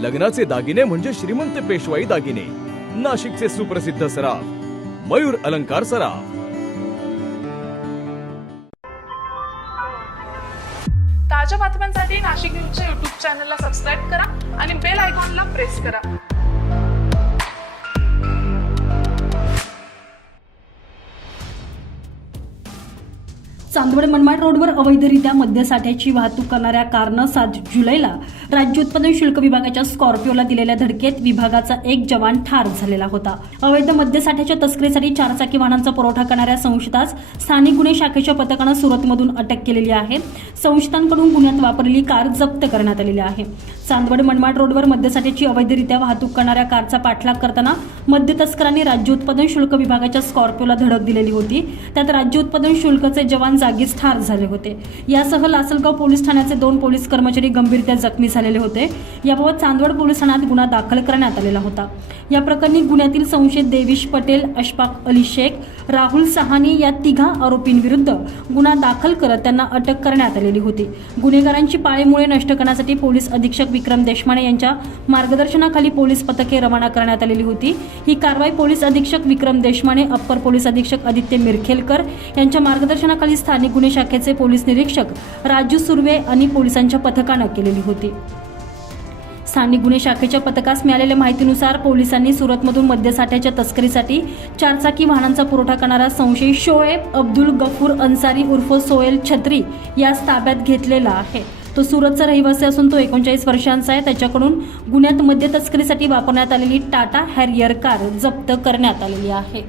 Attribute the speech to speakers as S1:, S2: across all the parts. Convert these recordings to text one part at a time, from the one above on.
S1: लग्नाचे दागिने म्हणजे श्रीमंत पेशवाई दागिने. नाशिकचे सुप्रसिद्ध सराफ मयूर अलंकार सराफ.
S2: ताज्या बातम्यांसाठी नाशिक न्यूजच्या युट्यूब चॅनलला सबस्क्राईब करा आणि बेल आयकॉनला प्रेस करा.
S3: चांदवड मनमाड रोडवर अवैधरित्या मद्यसाठ्याची वाहतूक करणाऱ्या कारनं सात जुलैला राज्य उत्पादन शुल्क विभागाच्या स्कॉर्पिओला दिलेल्या धडकेत विभागाचा एक जवान ठार झालेला होता. अवैध मद्यसाठ्याच्या तस्करीसाठी चारचाकी वाहनांचा पुरवठा करणाऱ्या संशयितास स्थानिक गुन्हे शाखेच्या पथकानं सुरतमधून अटक केलेली आहे. संशयितांकडून गुन्ह्यात वापरलेली कार जप्त करण्यात आलेली आहे. चांदवड मनमाड रोडवर मद्यसाठ्याची अवैधरित्या वाहतूक करणाऱ्या कारचा पाठलाग करताना मद्य तस्करांनी राज्य उत्पादन शुल्क विभागाच्या स्कॉर्पिओला धडक दिलेली होती. त्यात राज्य उत्पादन शुल्कचे जवान जागीच ठार झाले होते. यासह लासलगाव पोलीस ठाण्याचे दोन पोलीस कर्मचारी गंभीरत्या जखमी झालेले होते. याबाबत चांदवड पोलीस ठाण्यात गुन्हा दाखल करण्यात आलेला होता. या प्रकरणी गुन्ह्यातील संशयित देवीश पटेल अशफाक अली शेख राहुल सहानी या तिघा आरोपींविरुद्ध गुन्हा दाखल करत त्यांना अटक करण्यात आलेली होती. गुन्हेगारांची पाळेमुळे नष्ट करण्यासाठी पोलीस अधीक्षक विक्रम देशमाने यांच्या मार्गदर्शनाखाली पोलीस पथके रवाना करण्यात आलेली होती. ही कारवाई पोलीस अधीक्षक विक्रम देशमाने अप्पर पोलीस अधीक्षक आदित्य मिरखेलकर यांच्या मार्गदर्शनाखाली स्थानिक गुन्हे शाखेचे पोलीस निरीक्षक राजू सुर्वे आणि पोलिसांच्या पथकानं केलेली होती. स्थानिक गुन्हे शाखेच्या पथकास मिळालेल्या माहितीनुसार पोलिसांनी सुरतमधून मद्यसाठ्याच्या तस्करीसाठी चारचाकी वाहनांचा पुरवठा करणारा संशयी शोएब अब्दुल गफूर अन्सारी उर्फ सोहेल छत्री यास ताब्यात घेतलेला आहे. तो सुरतचा रहिवासी असून तो एकोणचाळीस वर्षांचा आहे. त्याच्याकडून गुन्ह्यात मद्य तस्करीसाठी वापरण्यात आलेली टाटा हॅरियर कार जप्त करण्यात आलेली आहे.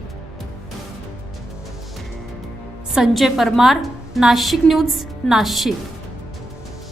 S3: संजय परमार नाशिक न्यूज नाशिक.